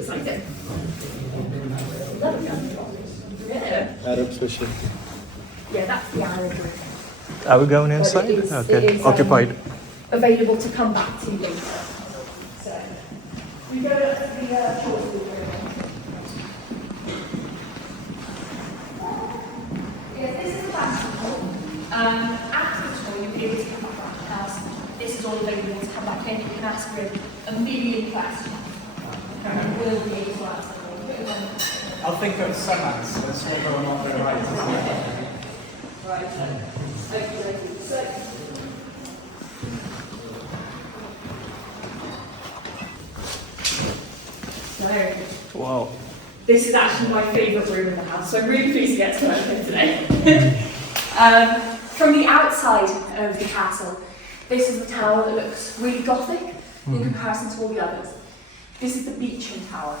exciting. Yeah. Arab fishing. Yeah, that's the Arab room. Are we going inside? It is, Occupied. Available to come back to later. So, we go to the short room. Yeah, this is the banquet hall. After the tour, you'll be able to come back around the house. This is all available to come back in. You can ask Rick a million questions. And we will be able to answer them. I'll think of some answers, whether or not they're right. Right. Okay. So, Wow. this is actually my favourite room in the house, so I'm really pleased to get to work here today. From the outside of the castle, this is the tower that looks really gothic in comparison to all the others. This is the Beecham Tower.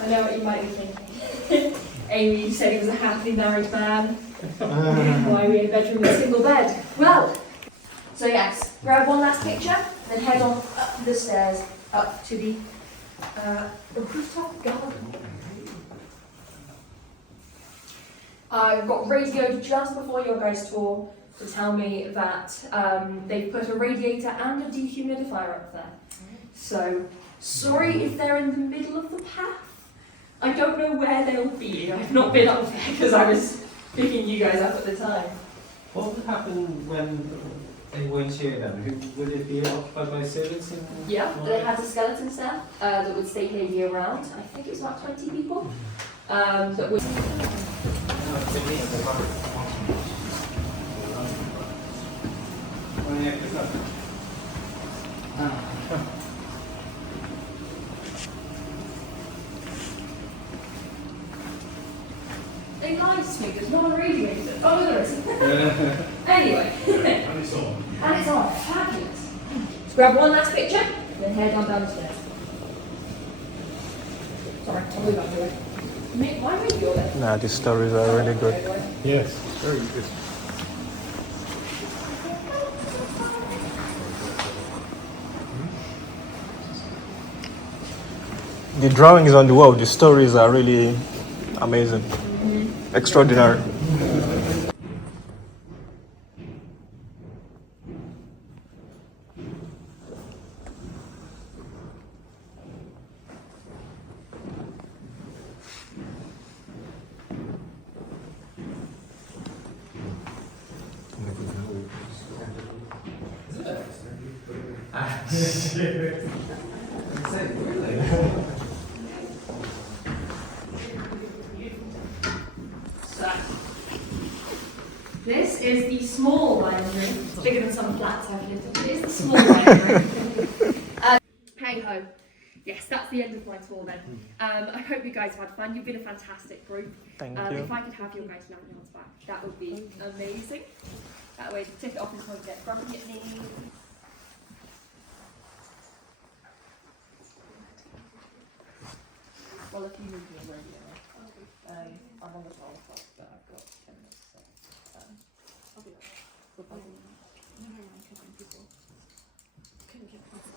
I know what you might be thinking. Amy, you said he was a happily married man. Why are we in a bedroom with a single bed? Well, so yes, grab one last picture, then head on up the stairs, up to the rooftop garden. I got radioed just before your guys' tour to tell me that they've put a radiator and a dehumidifier up there. So, sorry if they're in the middle of the path. I don't know where they'll be. I've not been up there because I was picking you guys up at the time. What would happen when they weren't here then? Would it be occupied by servants? Yeah, they had a skeleton staff that would stay here year round. I think it was about 20 people. That would. They lied to me, there's not a radiator. Oh, there is. Anyway. And it's on. And it's on. Fabulous. Let's grab one last picture, then head on down the stairs. Sorry, I'll move up to it. Why are you there? Nah, these stories are really good. Yes, very good. The drawings on the wall, the stories are really amazing. Extraordinary. This is the small dining room. It's bigger than some flats I've lived in. It is the small dining room. Hey ho. Yes, that's the end of my tour then. I hope you guys had fun. You've been a fantastic group. Thank you. If I could have your guys' lanyards back, that would be amazing. That way the ticket office won't get grumpy at me. Well, if you need me already, I'm on the 12 o'clock, but I've got 10 minutes, so I'll be there. No, because people couldn't get past.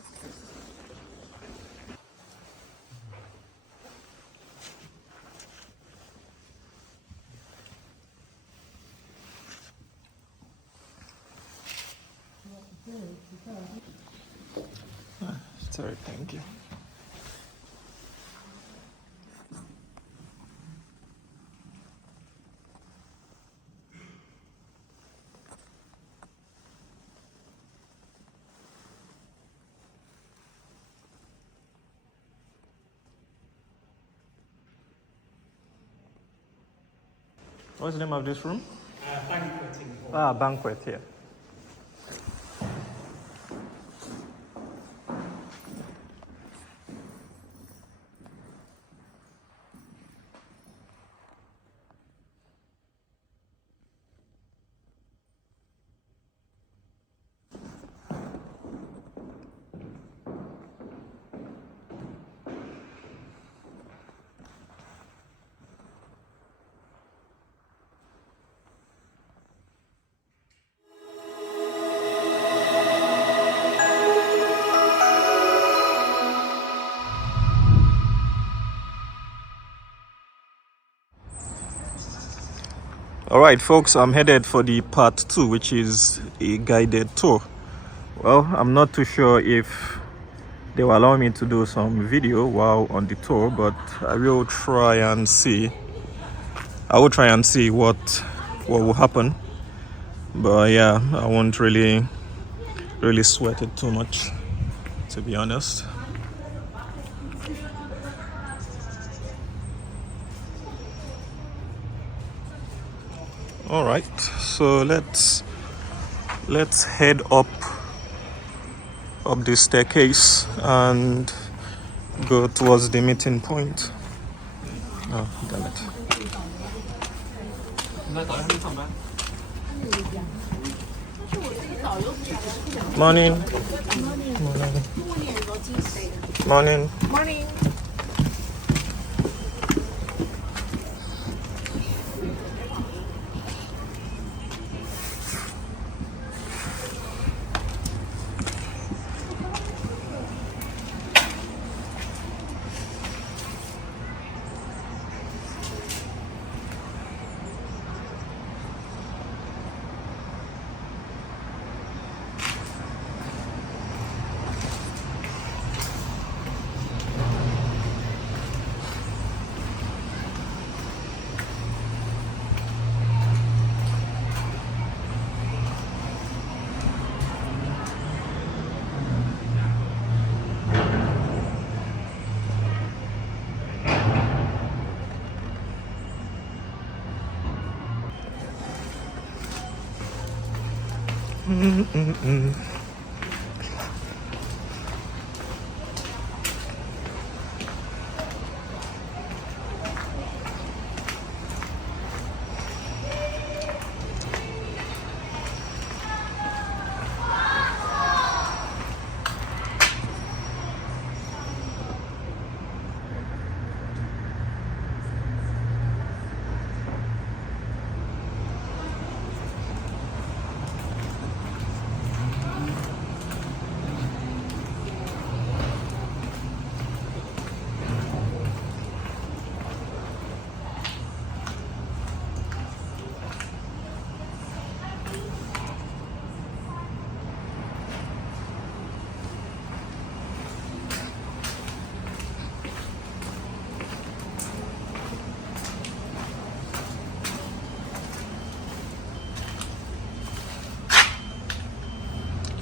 Sorry, thank you. What's the name of this room? Banqueting hall. Ah, banquet, yeah. All right, folks, I'm headed for the part 2, which is a guided tour. Well, I'm not too sure if they will allow me to do some video while on the tour, but I will try and see. I will try and see what will happen. But yeah, I won't really sweat it too much, to be honest. All right, so let's head up this staircase and go towards the meeting point. Oh, damn it. Morning. Morning. Morning.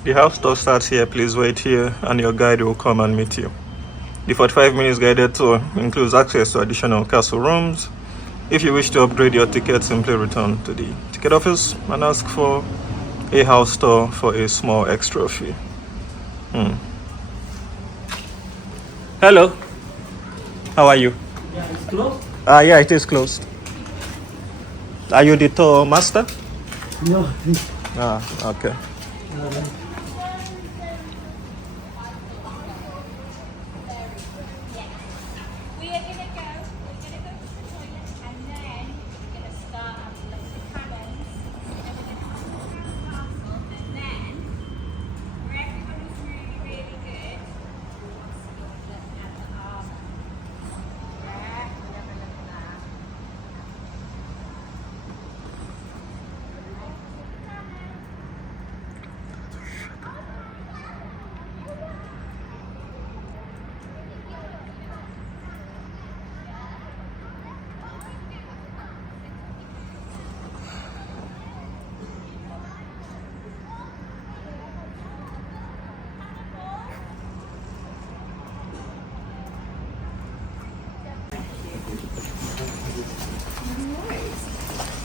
The house tour starts here. Please wait here and your guide will come and meet you. The 45 minutes guided tour includes access to additional castle rooms. If you wish to upgrade your ticket, simply return to the ticket office and ask for a house tour for a small extra fee. Hello. How are you? Yeah, it's closed? Yeah, it is closed. Are you the tour master? No. Okay.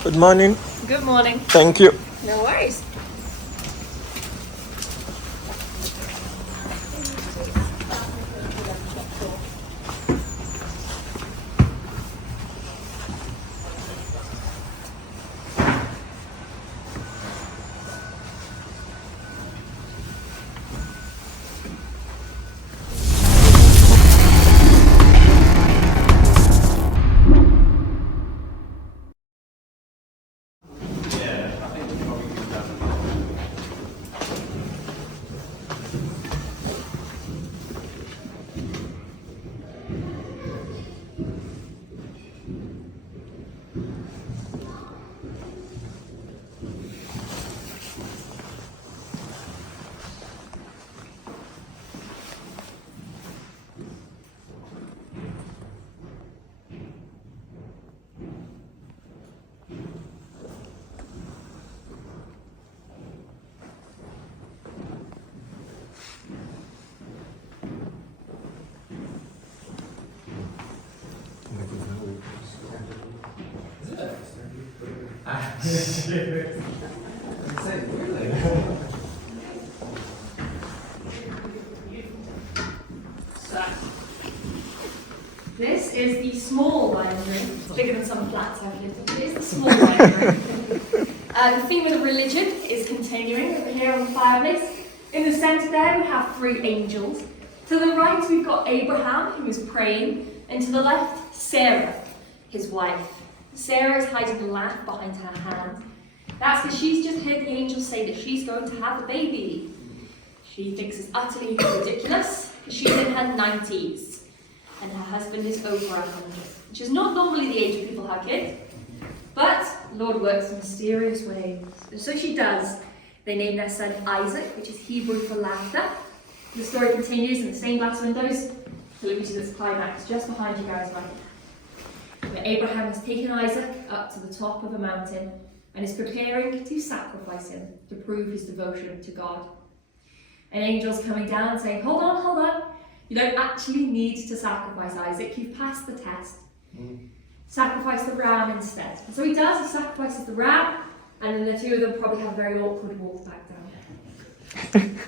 Good morning. Good morning. Thank you. No worries. So, this is the small dining room. It's bigger than some flats I've lived in. It is the small dining room. The theme of the religion is continuing over here on the fireplace. In the centre there we have 3 angels. To the right we've got Abraham, who is praying, and to the left Sarah, his wife. Sarah is hiding a lamp behind her hand. That's because she's just heard the angels say that she's going to have a baby. She thinks it's utterly ridiculous because she's in her 90s and her husband is over 100, which is not normally the age when people have kids. But the Lord works in mysterious ways. And so she does. They name their son Isaac, which is Hebrew for laughter. The story continues in the stained glass windows till it reaches its climax just behind you guys, where Abraham has taken Isaac up to the top of a mountain and is preparing to sacrifice him to prove his devotion to God. An angel's coming down saying, hold on, you don't actually need to sacrifice Isaac, you've passed the test. Sacrifice the ram instead. And so he does, he sacrifices the ram, and then the two of them probably have a very awkward walk back down.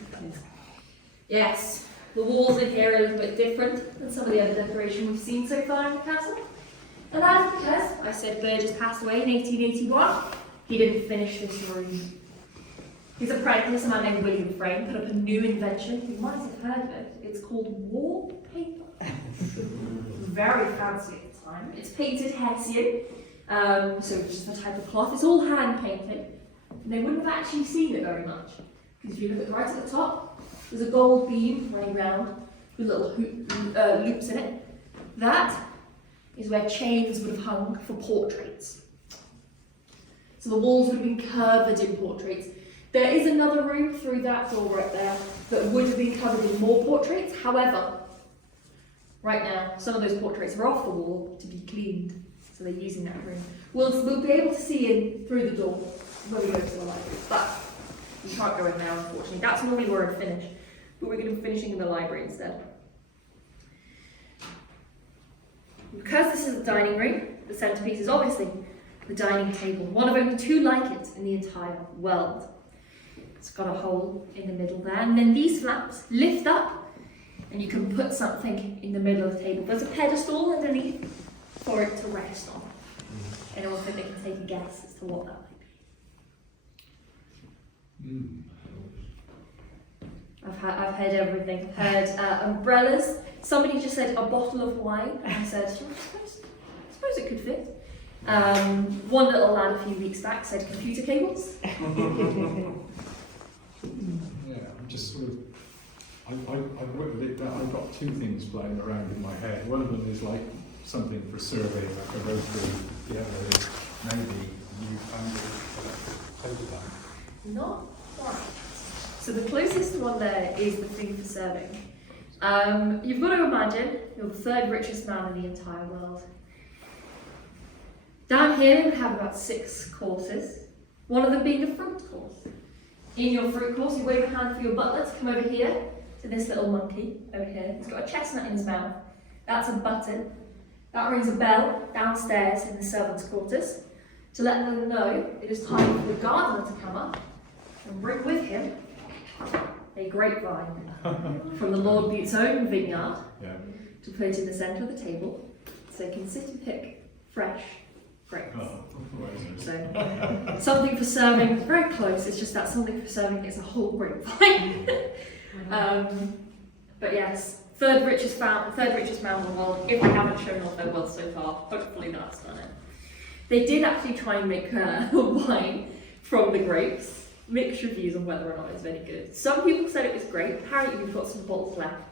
Yes, the walls in here are a little bit different than some of the other decoration we've seen so far in the castle. And that's because I said Burges passed away in 1881. He didn't finish this room. His apprentice, a man named William Frame, put up a new invention. You might have heard of it. It's called wallpaper. Very fancy at the time. It's painted Hessian, so it's just a type of cloth. It's all hand painted. And they wouldn't have actually seen it very much. Because if you look right at the top, there's a gold beam running round with little loops in it. That is where chains would have hung for portraits. So the walls would have been covered in portraits. There is another room through that door right there that would have been covered in more portraits. However, right now, some of those portraits are off the wall to be cleaned. So they're using that room. We'll be able to see in through the door when we go to the library. But we can't go in now, unfortunately. That's normally where I'd finish. But we're going to be finishing in the library instead. Because this is the dining room, the centrepiece is obviously the dining table. One of only 2 like it in the entire world. It's got a hole in the middle there, and then these flaps lift up and you can put something in the middle of the table. There's a pedestal underneath for it to rest on. Anyone think they can take a guess as to what that might be? I've heard everything. I've heard umbrellas. Somebody just said a bottle of wine, and I said, I suppose it could fit. One little lad a few weeks back said computer cables. Yeah, I'm just sort of, I've worked with it, but I've got 2 things flying around in my head. One of them is like something for surveying, like a rotary. The other is maybe newfangled photograph. Not quite. So the closest one there is the thing for serving. You've got to imagine you're the 3rd richest man in the entire world. Down here we have about 6 courses, one of them being the fruit course. In your fruit course, you wave a hand for your butler to come over here to this little monkey over here. He's got a chestnut in his mouth. That's a button. That rings a bell downstairs in the servants' quarters to let them know it is time for the gardener to come up and bring with him a grapevine from the Lord Bute's own vineyard to put it in the centre of the table so they can sit and pick fresh grapes. So something for serving, very close, it's just that something for serving is a whole grapevine. But yes, third richest man in the world. If I haven't shown off their wealth so far, hopefully that's done it. They did actually try and make wine from the grapes. Mixed reviews on whether or not it's any good. Some people said it was great. Apparently we've got some bottles left.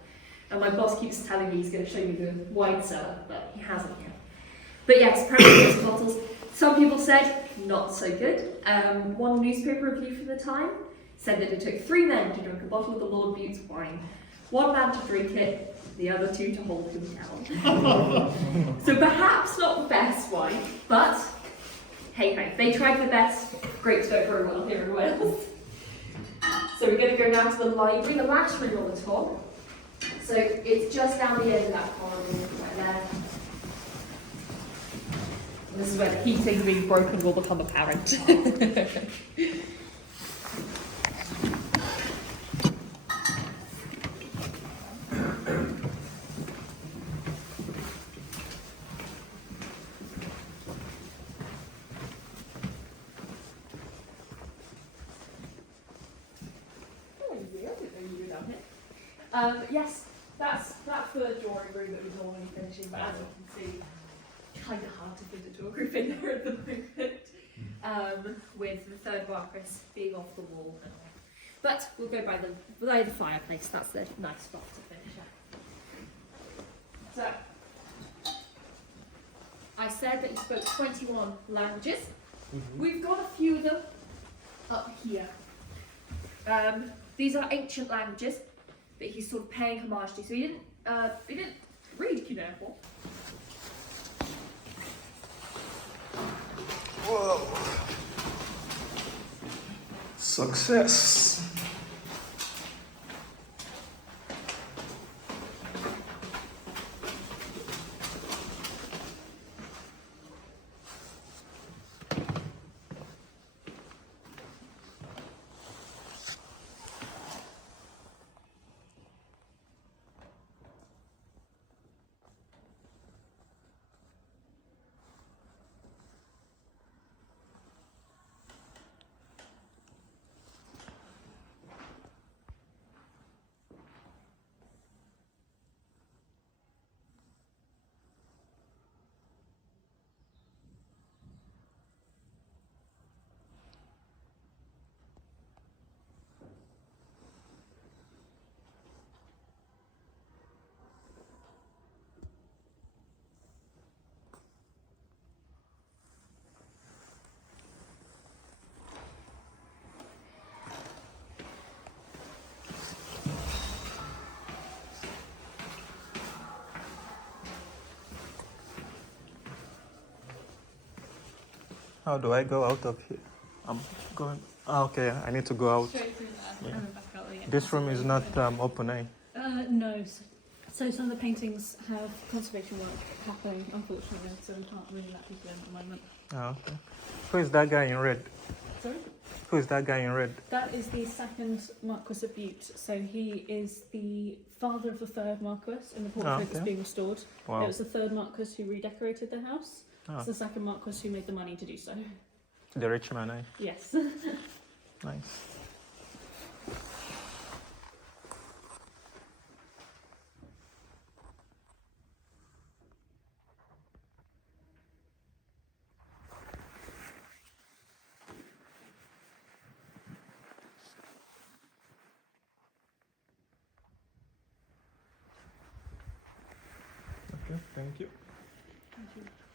And my boss keeps telling me he's going to show me the wine cellar, but he hasn't yet. But yes, apparently there's bottles. Some people said not so good. One newspaper review from the time said that it took 3 men to drink a bottle of the Lord Bute's wine. 1 man to drink it, the other 2 to hold him down. So perhaps not the best wine, but hey ho, they tried their best. Grapes don't grow well here in Wales. So we're going to go now to the library, the last room on the top. So it's just down the end of that corridor right there. This is where the heating being broken will become apparent. Yes, that's that third drawing room that was normally finishing, but as you can see, kind of hard to fit a tour group in there at the moment, with the third Marquess being off the wall and all. But we'll go by the fireplace. That's the nice spot to finish at. So, I said that you spoke 21 languages. We've got a few of them up here. These are ancient languages that he's sort of paying homage to. So he didn't read cuneiform. Whoa. Success. How do I go out of here? I'm going. Okay, I need to go out. Straight through there, Yeah. and then back out again. This room is not open, eh? No. So some of the paintings have conservation work happening, unfortunately, so we can't really let people in at the moment. Oh, okay. Who is that guy in red? Sorry? Who is that guy in red? That is the second Marquess of Bute. So he is the father of the third Marquess in the portrait that's being restored. Wow. It was the third Marquess who redecorated the house. Ah. It's the second Marquess who made the money to do so. The rich man, eh? Yes. Nice. Okay, thank you. Thank you.